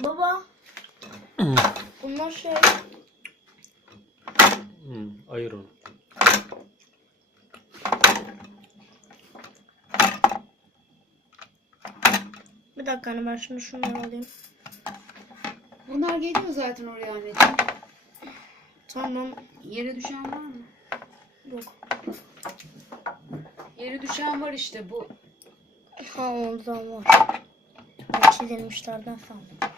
Baba. Bunlar şey. Ayır onu. Bir dakika anne, ben şimdi şunları alayım. Bunlar geliyor zaten oraya anneciğim. Tamam. Yere düşen var mı? Yok. Yere düşen var işte bu. Ha, ondan var. Ben çizilmişlerden sandım.